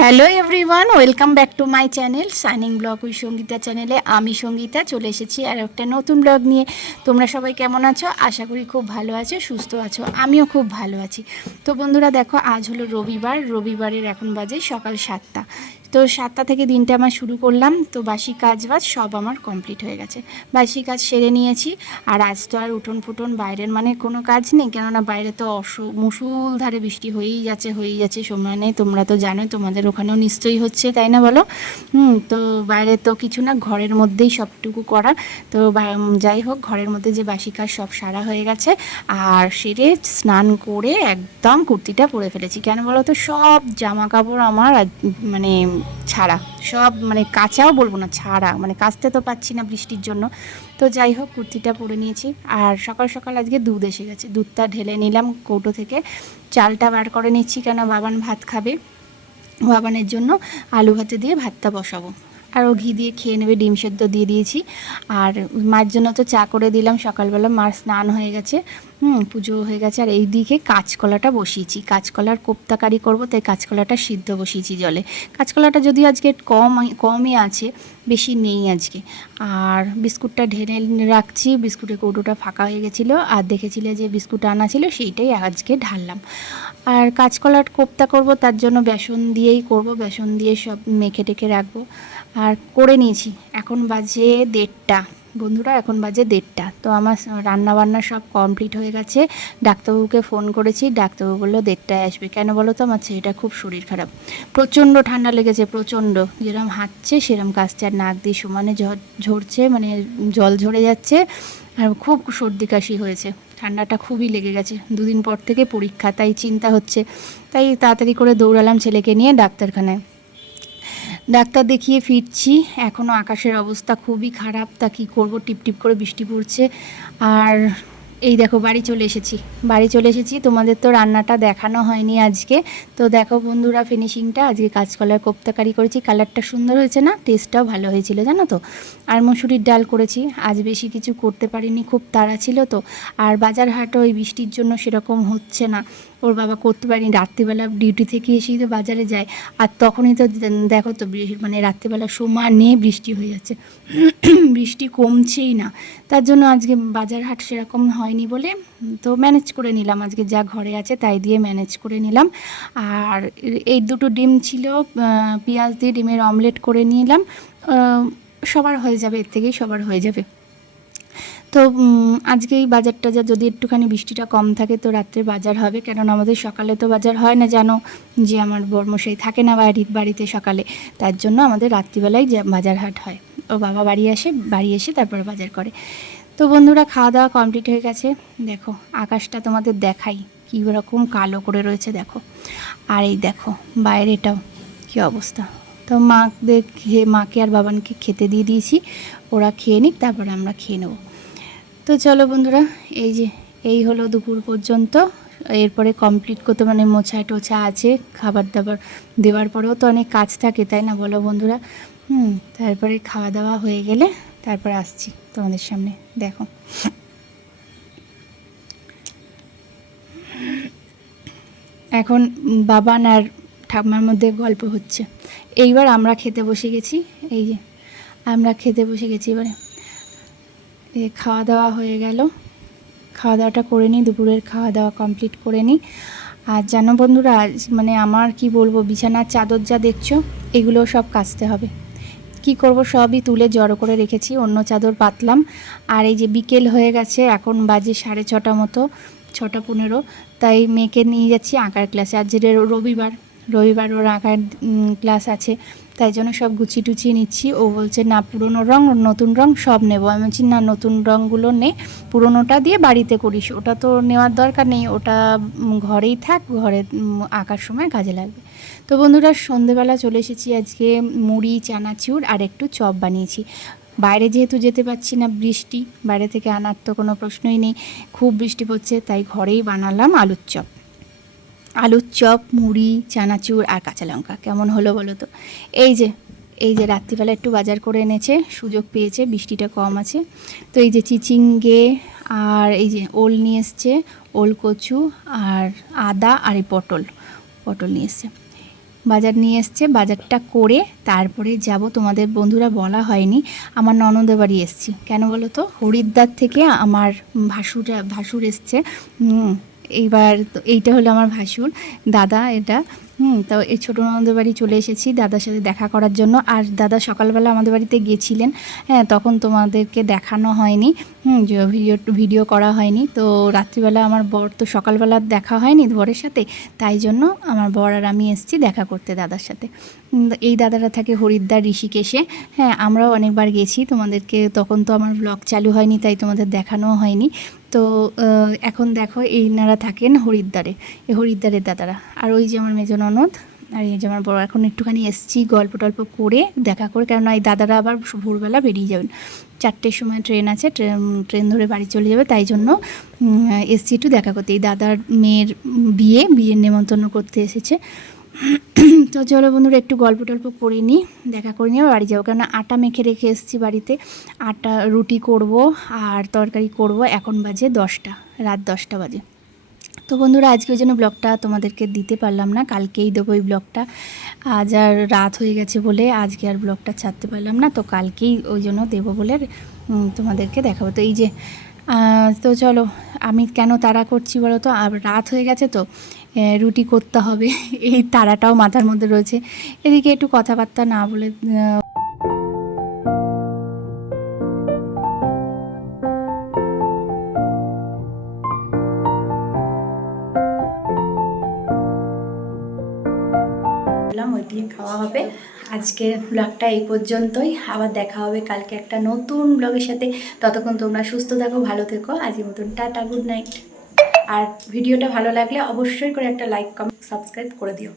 Hello everyone, welcome back to my channel signing blog with Sangeeta চ্যানেলে আমি সঙ্গীতা চলে এসেছি আর একটা নতুন ব্লগ নিয়ে। তোমরা সবাই কেমন আছো? আশা করি খুব ভালো আছো, সুস্থ আছো। আমিও খুব ভালো আছি। তো বন্ধুরা দেখো, আজ হলো রবিবারের এখন বাজে সকাল 7টা। তো 7টা থেকে দিনটা আমার শুরু করলাম। তো বাসি কাজ বাজ সব আমার কমপ্লিট হয়ে গেছে, বাসি কাজ সেরে নিয়েছি। আর আজ তো আর উঠোন ফুটন বাইরের মানে কোনো কাজ নেই, কেননা বাইরে তো মুষলধারে বৃষ্টি হয়েই যাচ্ছে, সময় নেই। তোমরা তো জানো, তোমাদের ওখানেও নিশ্চয়ই হচ্ছে, তাই না বলো? তো বাইরে তো কিছু না, ঘরের মধ্যেই সবটুকু করা। তো যাই হোক, ঘরের মধ্যে যে বাসি কাজ সব সারা হয়ে গেছে। আর সেরে স্নান করে একদম কুর্তিটা পরে ফেলেছি। কেন বলো তো, সব জামা কাপড় আমার মানে ছাড়া, সব মানে কাচাও বলবো না, ছাড়া, মানে কাচতে তো পাচ্ছি না বৃষ্টির জন্য। তো যাই হোক, কুর্তিটা পরে নিয়েছি। আর সকাল সকাল আজকে দুধ এসে গেছে, দুধটা ঢেলে নিলাম কৌটো থেকে। চালটা বার করে নিচ্ছি, কেন বাবান ভাত খাবে। বাবানের জন্য আলু ভাতে দিয়ে ভাতটা বসাবো। আর ও ঘি দিয়ে খেয়ে নেবে, ডিম সেদ্ধ দিয়ে দিয়েছি। আর মার জন্য তো চা করে দিলাম সকালবেলা, মার স্নান হয়ে গেছে, পুজো হয়ে গেছে। আর এই দিকে কাঁচকলাটা বসিয়েছি, কাঁচকলার কোপ্তাকারি করব, তাই কাঁচকলাটা সিদ্ধ বসিয়েছি জলে। কাঁচকলাটা যদিও আজকে কমই আছে, বেশি নেই আজকে। আর বিস্কুটটা ঢেলে রাখছি, বিস্কুটের কৌটোটা ফাঁকা হয়ে গেছিলো, আর দেখেছিলে যে বিস্কুট আনা ছিল, সেইটাই আজকে ঢাললাম। আর কাঁচকলার কোপ্তা করব, তার জন্য বেসন দিয়েই করব, বেসন দিয়ে সব মেখে টেকে রাখবো। আর করে নিয়েছি। এখন বাজে 1:30 বন্ধুরা, এখন বাজে 1:30। তো আমার রান্নাবান্না সব কমপ্লিট হয়ে গেছে। ডাক্তারবাবুকে ফোন করেছি, ডাক্তারবাবু বললো 1:30টায় আসবে। কেন বলো তো, আমার ছেলেটা খুব শরীর খারাপ, প্রচণ্ড ঠান্ডা লেগেছে, প্রচণ্ড, যেরকম হাঁটছে সেরকম কাশছে, আর নাক দিয়ে সমানে ঝরছে, মানে জল ঝরে যাচ্ছে। আর খুব সর্দি কাশি হয়েছে, ঠান্ডাটা খুবই লেগে গেছে। 2 দিন পর থেকে পরীক্ষা, তাই চিন্তা হচ্ছে। তাই তাড়াতাড়ি করে দৌড়ালাম ছেলেকে নিয়ে ডাক্তারখানায়। ডাক্তার দেখিয়ে ফিরছি। এখনও আকাশের অবস্থা খুবই খারাপ, তা কী করবো, টিপটিপ করে বৃষ্টি পড়ছে। আর এই দেখো, বাড়ি চলে এসেছি। তোমাদের তো রান্নাটা দেখানো হয়নি আজকে। তো দেখো বন্ধুরা, ফিনিশিংটা আজকে কাঁচকলার কোপ্তাকারি করেছি, কালারটা সুন্দর হয়েছে না? টেস্টটাও ভালো হয়েছিল জানো তো। আর মসুরির ডাল করেছি। আজ বেশি কিছু করতে পারিনি, খুব তাড়া ছিল তো। আর বাজার হাটও ওই বৃষ্টির জন্য সেরকম হচ্ছে না। ওর বাবা করতে পারেনি, রাত্রিবেলা ডিউটি থেকে এসেই তো বাজারে যায়। আর তখনই তো দেখো তো, মানে রাত্রিবেলা সমানে বৃষ্টি হয়ে যাচ্ছে, বৃষ্টি কমছেই না। তার জন্য আজকে বাজার হাট সেরকম হয়নি বলে তো ম্যানেজ করে নিলাম, আজকে যা ঘরে আছে তাই দিয়ে ম্যানেজ করে নিলাম। আর এই 2টো ডিম ছিল, পেঁয়াজ দিয়ে ডিমের অমলেট করে নিলাম। সবার হয়ে যাবে, এর থেকেই সবার হয়ে যাবে। তো আজকে এই বাজারটা যদি একটুখানি বৃষ্টিটা কম থাকে তো রাত্রে বাজার হবে, কেননা আমাদের সকালে তো বাজার হয় না, জানো যে আমার বর্মশাই থাকে না বাড়িতে সকালে। তার জন্য আমাদের রাত্রিবেলায় বাজার হাট হয়। ও বাবা বাড়ি এসে তারপরে বাজার করে। তো বন্ধুরা, খাওয়া দাওয়া কমপ্লিট হয়ে গেছে। দেখো আকাশটা তোমাদের দেখাই, কী রকম কালো করে রয়েছে দেখো। আর এই দেখো বাইরেটাও কী অবস্থা। তো মাকে আর বাবানকে খেতে দিয়ে দিয়েছি, ওরা খেয়ে নিক, তারপরে আমরা খেয়ে নেবো। তো চলো বন্ধুরা, এই হলো দুপুর পর্যন্ত। এরপরে কমপ্লিট করতে, মানে মোছা টোছা আছে, খাবার দাবার দেওয়ার পরেও তো অনেক কাজ থাকে, তাই না বলো বন্ধুরা? তারপরে খাওয়া দাওয়া হয়ে গেলে তারপর আসছি তোমাদের সামনে। দেখো এখন বাবান আর ঠাকুমার মধ্যে গল্প হচ্ছে। এইবার আমরা খেতে বসে গেছি, আমরা খেতে বসে গেছি। এবারে খাওয়া দাওয়া হয়ে গেল, খাওয়া দাওয়াটা করে নিই, দুপুরের খাওয়া দাওয়া কমপ্লিট করে নিই। আর জানো বন্ধুরা, মানে আমার কি বলবো, বিছানার চাদর যা দেখছো, এগুলো সব কাচতে হবে। কি করব, সবই তুলে জড়ো করে রেখেছি, অন্য চাদর পাতলাম। আর এই যে বিকেল হয়ে গেছে, এখন বাজে 6:30 মতো, 6:15। তাই মেয়েকে নিয়ে যাচ্ছি আঁকার ক্লাসে। আজ যে রবিবার ওর আঁকার ক্লাস আছে, তাই জন্য সব গুছিয়ে টুচিয়ে নিচ্ছি। ও বলছে না, পুরনো রঙ নতুন রঙ সব নেবো। আমি বলছি না, নতুন রঙগুলো নে, পুরনোটা দিয়ে বাড়িতে করিস, ওটা তো নেওয়ার দরকার নেই, ওটা ঘরেই থাক, ঘরে আঁকার সময় কাজে লাগবে। তো বন্ধুরা, সন্ধেবেলা চলে এসেছি। আজকে মুড়ি, চানাচুর আর একটু চপ বানিয়েছি। বাইরে যেহেতু যেতে পারছি না, বৃষ্টি, বাইরে থেকে আনার তো কোনো প্রশ্নই নেই, খুব বৃষ্টি পড়ছে, তাই ঘরেই বানালাম আলুর চপ, মুড়ি, চানাচুর আর কাঁচা লঙ্কা। কেমন হলো বলো তো? এই যে রাত্রিবেলা একটু বাজার করে এনেছে, সুযোগ পেয়েছে, বৃষ্টিটা কম আছে। তো এই যে চিচিঙ্গে, আর এই যে ওল নিয়ে এসছে, ওল, কচু আর আদা, আর এই পটল নিয়ে এসছে। বাজার নিয়ে এসছে, বাজারটা করে তারপরে যাব। তোমাদের বন্ধুরা বলা হয়নি, আমার ননদের বাড়ি এসছি। কেন বলো তো, হরিদ্বার থেকে আমার ভাসুর এসছে। এইবার তো এইটা হলো আমার ভাসুর দাদা, এটা তো এই ছোটো ননদের বাড়ি চলে এসেছি দাদার সাথে দেখা করার জন্য। আর দাদা সকালবেলা আমাদের বাড়িতে গেছিলেন, হ্যাঁ, তখন তোমাদেরকে দেখানো হয়নি, যে ভিডিও করা হয়নি। তো রাত্রিবেলা আমার বর তো সকালবেলা দেখা হয়নি বরের সাথে, তাই জন্য আমার বর আর আমি এসেছি দেখা করতে দাদার সাথে। এই দাদারা থাকে হরিদ্বার ঋষিকেশে, হ্যাঁ, আমরাও অনেকবার গেছি, তোমাদেরকে তখন তো আমার ব্লগ চালু হয়নি, তাই তোমাদের দেখানোও হয়নি। তো এখন দেখো এইনারা থাকেন হরিদ্বারে, এই হরিদ্বারের দাদারা। আর ওই যে আমার মেজ ননদ, আর এই যে আমার বড়। এখন একটুখানি এসছি গল্প টল্প করে দেখা করে, কেননা এই দাদারা আবার ভোরবেলা বেরিয়ে যাবেন, 4টের সময় ট্রেন আছে, ট্রেন ধরে বাড়ি চলে যাবে, তাই জন্য এসছি একটু দেখা করতে। এই দাদার মেয়ের বিয়ের নেমন্তন্ন করতে এসেছে। তো চলো বন্ধুরা, একটু গল্প টল্প করে নিই, দেখা করে নিয়ে বাড়ি যাবো, কেননা আটা মেখে রেখে এসেছি বাড়িতে। আটা রুটি করব আর তরকারি করব। এখন বাজে 10টা, রাত 10টা বাজে। তো বন্ধুরা, আজকে ওই জন্য ব্লগটা তোমাদেরকে দিতে পারলাম না, কালকেই দেবো এই ব্লগটা। আজ আর রাত হয়ে গেছে বলে আজকে আর ব্লগটা ছাড়তে পারলাম না, তো কালকেই ওই জন্য দেবো বলে তোমাদেরকে দেখাবো। তো এই যে তো চলো, আমি কেন তাড়া করছি বলো তো, আর রাত হয়ে গেছে তো রুটি করতে হবে, এই তাড়াটাও মাথার মধ্যে রয়েছে। এদিকে একটু কথাবার্তা না বলে ওই দিয়ে খাওয়া হবে। আজকের ব্লগটা এই পর্যন্তই, আবার দেখা হবে কালকে একটা নতুন ব্লগের সাথে। ততক্ষণ তোমরা সুস্থ থাকো, ভালো থেকো। আজকের মতন টাটা, গুড নাইট। আর ভিডিওটা ভালো লাগলে অবশ্যই করে একটা লাইক, কমেন্ট, সাবস্ক্রাইব করে দিও।